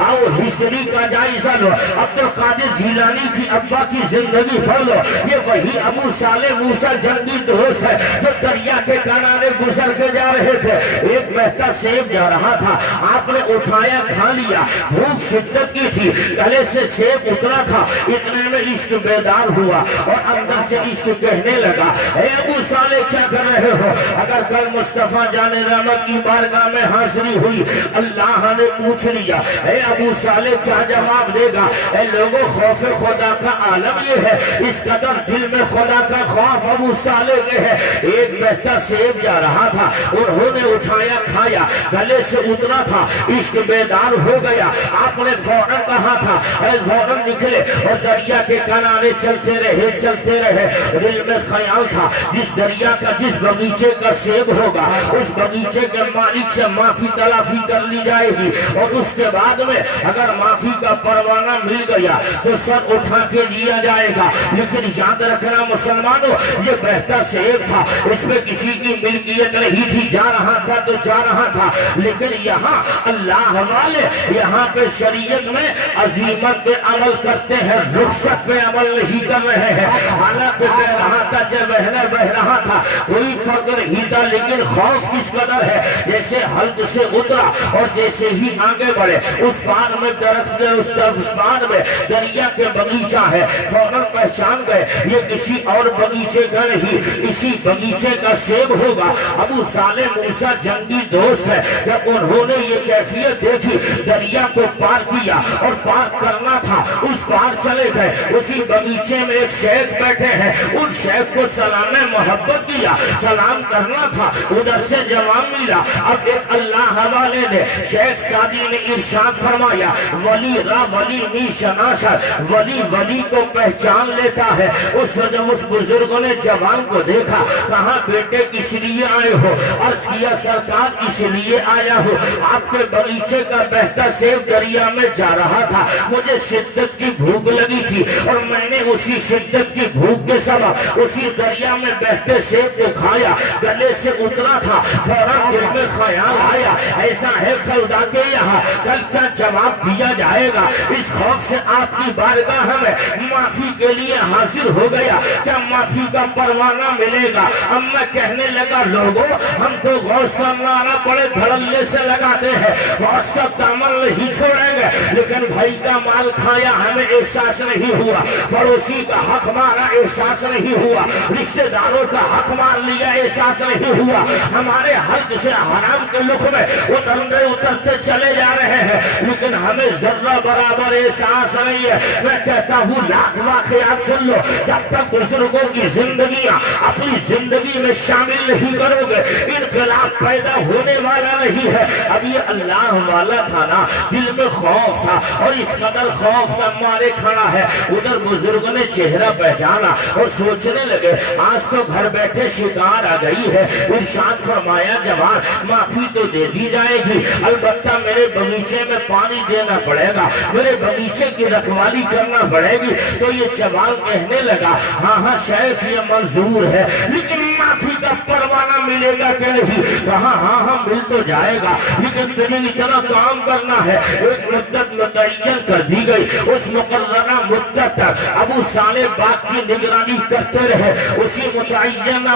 आओ हिस्ट्री का जायजा लो, अब्दुल कादिर जिलानी की अब्बा की जिंदगी पढ़ लो। ये वही अबू साले मूसा जंगी दोस्त है जो दरिया के किनारे गुजर के जा रहे थे। एक बहता सेब जा रहा था, आपने उठाया खा लिया, भूख शिद्दत की थी, गले से सेब उतरा था, इतने में इश्क बेदार हुआ और अंदर से इश्क कहने लगा, ए अबू साले क्या कर रहे हो? अगर कल मुस्तफा जाने रहमत की बारगाह में हाजिरी हुई, अल्लाह ने पूछ लिया, ए अबू साले क्या जवाब देगा? ए लोगों, खौफ खुदा का आलम ये है, इस कदर दिल में खुदा का खौफ अबू साले के है। एक बहता सेब जा रहा था, उन्होंने उठाया खाया, गले से उतरा था, इश्क बेदार हो गया। आपने फौरन कहा था, फौरन निकले और दरिया के किनारे चलते रहे। दिल में ख्याल था, जिस दरिया का, जिस बगीचे का सेब होगा, उस बगीचे के मालिक से माफी तलाफी कर ली जाएगी और उसके बाद में अगर माफी का परवाना मिल गया तो सर उठा के दिया जाएगा। लेकिन याद रखना मुसलमानों, ये बहता सेब था, इसमें किसी की मिल्कियत नहीं थी, जा रहा था तो जा रहा था। लेकिन यहाँ अल्लाह वाले यहाँ पे शरीयत में अजीमत पे अमल करते हैं, रुखसत पे अमल नहीं कर रहे हैं। हालांकि बह रहा था, जब बह रहा था, कोई फर्क नहीं था, लेकिन खौफ किस कदर है, जैसे हल्क से उतरा और जैसे ही आगे बढ़े, उस पार में दरख्त है, उस पार में दरिया के बगीचा है, फौरन पहचान गए ये किसी और बगीचे का नहीं, इसी बगीचे का सेब होगा। अबू साले मूसा जंगी दोस्त है, जब उन्होंने ये कैफियत देखी, दरिया को पार किया और पार करना था, उस पार चले गए। उसी बगीचे में एक शेख बैठे हैं, उन शेख को सलाम मोहब्बत किया, सलाम करना था, उधर से जवाब मिला। अब एक अल्लाह वाले ने, शेख सादी ने इरशाद फरमाया, वली रा वली नी शनाशर, वली वली को पहचान लेता है। उस वजह उस बुजुर्गों ने जवान को देखा, कहा बेटे किस लिए आए हो? अर्ज किया सरकार इसलिए आया हो, आपके बगीचे का बहता सेब दरिया में जा रहा था, मुझे शिद्दत की भूख लगी थी और मैंने उसी शिद्दत की भूख के सबब उसी दरिया में बहते सेब को खाया, गले से उतरा था, फौरन दिल में ख्याल आया, ऐसा है खुदा के यहाँ कल का जवाब दिया जाएगा। इस खौफ से आपकी बारगाह में माफी के लिए हाजिर हो गया, क्या माफी का परवाना मिलेगा? अब मैं कहने लगा, लोगों हम तो गौस का नारा बड़े धड़ल्ले से लगाते हैं, गौस का दामन नहीं छोड़ेंगे, लेकिन भाई का माल खाया हमें एहसास नहीं हुआ, पड़ोसी का हक मारा एहसास नहीं हुआ, रिश्तेदारों का हक मार लिया एहसास नहीं हुआ, हमारे हक से हराम के लुक में उतरते चले जा रहे हैं, लेकिन हमें जर्रा बराबर एहसास नहीं है। मैं कहता हूँ लाख वाक़यात सुन लो, जब तक बुजुर्गों की जिंदगियां अपनी जिंदगी में शामिल नहीं करोगे, इनकलाब पैदा होने वाला नहीं है। अब ये अल्लाह वाला था ना, दिल में खौफ था और इस कदर खौफ का मारे खड़ा है। उधर बुजुर्गों ने चेहरा पहचाना और सोचने लगे, आज तो घर बैठे शिकार आ गई है। इरशाद फरमाया, जवान माफी तो दे दी जाएगी, अलबत्ता मेरे बगीचे में पानी देना पड़ेगा, मेरे बगीचे की रखवाली करना पड़ेगी। तो ये जवान कहने लगा, हाँ हाँ शेख ये मंजूर है, लेकिन माफी का परवाना मिलेगा कि नहीं? कहा हाँ हाँ मिल तो जाएगा, लेकिन तेरी इतना काम करना है। एक मुद्दत मुतय्यन कर दी गई, उस मुकर्ररा मुद्दत तक अबू साले बाग की निगरानी करते रहे, उसी मुतय्यन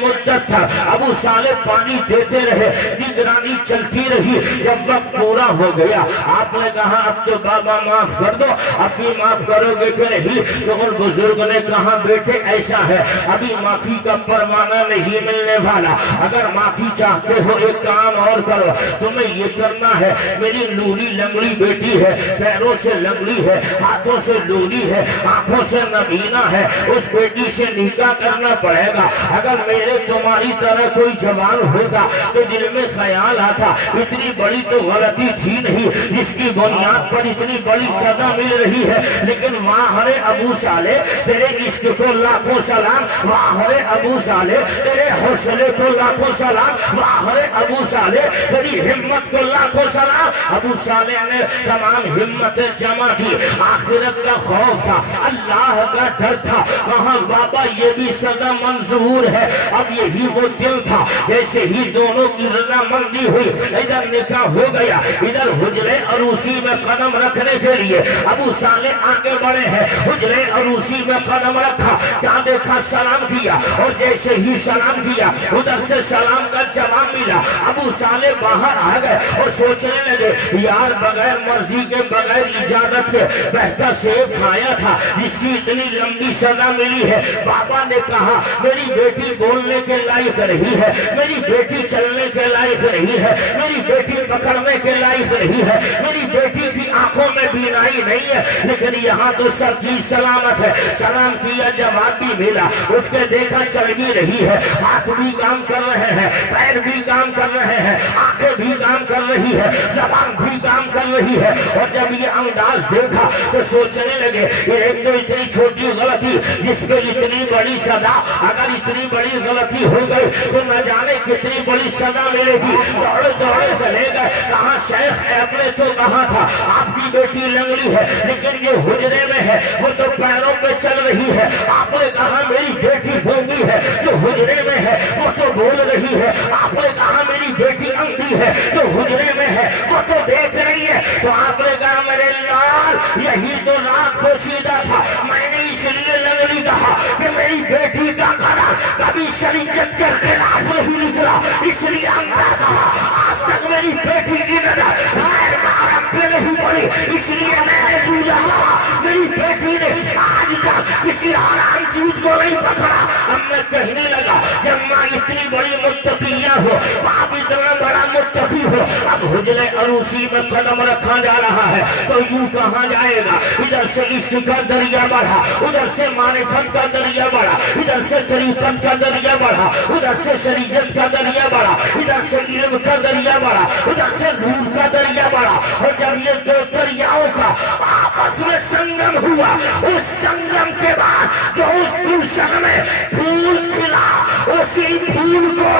मुद्दत तक अबू साले पानी देते रहे, निगरानी चलती रही। जब वक्त पूरा हो गया, आपने कहा अब तो बाबा माफ कर दो, अब भी माफ करोगे कि नहीं? तो उन बुजुर्ग ने कहा, बेटे ऐसा है, अभी माफी का परवाना नहीं मिलने वाला, अगर माफी चाहते हो एक काम और करो, तुम्हें ये करना है, मेरी लूली लंगड़ी बेटी है, पैरों से लंगड़ी है, हाथों से लूली है, आंखों से नबीना है, उस बेटी से निकाह करना पड़ेगा। अगर मेरे तुम्हारी तरह कोई जवान होता तो दिल में ख्याल आता, इतनी बड़ी तो गलती थी नहीं जिसकी बुनियाद पर इतनी बड़ी सजा मिल रही है, लेकिन वहाँ हरे अबू साले तेरे इश्क को लाखों सलाम, वहाँ हरे अबू साले तेरे हौसले को लाखों सलाम, वहाँ हरे अबू साले तेरी हिम्मत को लाखों सलाम। अबू साले ने तमाम हिम्मतें जमा की, आखिरत का खौफ था, अल्लाह का डर था, कहा बाबा ये भी सजा मंजूर है। अब यही वो दिल था, जैसे ही दोनों की रजामंदी हुई, इधर निकाह हो गया, इधर हुजरे और उसी में कदम रखने के लिए अबू सालेह आगे बढ़े हैं। हुजरे और उसी में कदम रखा, क्या देखा, सलाम किया, और जैसे ही सलाम किया उधर से सलाम का जवाब मिला। अबू सालेह बाहर आ गए और सोचने लगे, यार बगैर मर्जी के बगैर इजाजत के बहता सेब खाया था जिसकी इतनी लंबी सजा मिली है। बाबा ने कहा मेरी बेटी बोलने के लायक नहीं है, मेरी बेटी चलने के लायक नहीं है, मेरी बेटी पकड़ने के लायक नहीं है, मेरी बेटी की आंखों में बीनाई नहीं है, लेकिन यहाँ तो सब चीज सलामत है। सलाम किया, जवाब भी मिला। उठ के देखा चल भी रही है, हाथ भी काम कर रहे हैं, पैर भी काम कर रहे हैं, आंखें भी काम कर रही है, जबान भी काम कर रही है। और जब ये अंदाज देखा तो सोचने लगे, ये एक तो इतनी छोटी गलती जिसपे इतनी बड़ी सजा, अगर इतनी बड़ी गलती हो गई तो न जाने कितनी बड़ी सजा मिलेगी। दौड़े दौड़े चले गए, कहा शेख आपने तो कहा था आपकी बेटी लंगड़ी है, लेकिन ये हुजरे में है, वो तो पैरों पे चल रही है। आपने कहा मेरी बेटी गूंगी है, जो हुजरे में है वो तो बोल रही है। आपने कहा मेरी बेटी अंधी है, जो हुजरे में है वो तो देख रही है। तो आपने कहा मेरे लाल यही तो रात पोशीदा था, मैंने इसलिए लंगड़ी कहा कि मेरी बेटी का कदम कभी शरीयत के खिलाफ नहीं निकला, इसलिए अंधा कहा। आज तक मेरी बेटी की नजर गैर महरम पे नहीं पड़ी, इसलिए मैंने पूजा कहा। मेरी बेटी ने आज तक किसी हराम चीज को नहीं पकड़ा। अब मैं कहने लगा, जब माँ इतनी बड़ी मुत्तकिया हो, बाप इतना बड़ा मुत्तकी हो, अब हुजरे और उसी में कदम रखा जा रहा है तो यूं कहाँ जाएगा। इधर से इश्क का दरिया बढ़ा, उधर से मारिफत का दरिया बढ़ा, इधर से तरीकत का दरिया बढ़ा, उधर से शरीयत का दरिया बढ़ा, इधर से इल्म का दरिया बढ़ा, उधर से नूर का दरिया बढ़ा। और जब ये दो दरियाओं का आपस में संगम हुआ, उस संगम के बाद जो उस गुलशन में फूल खिला, उसी फूल को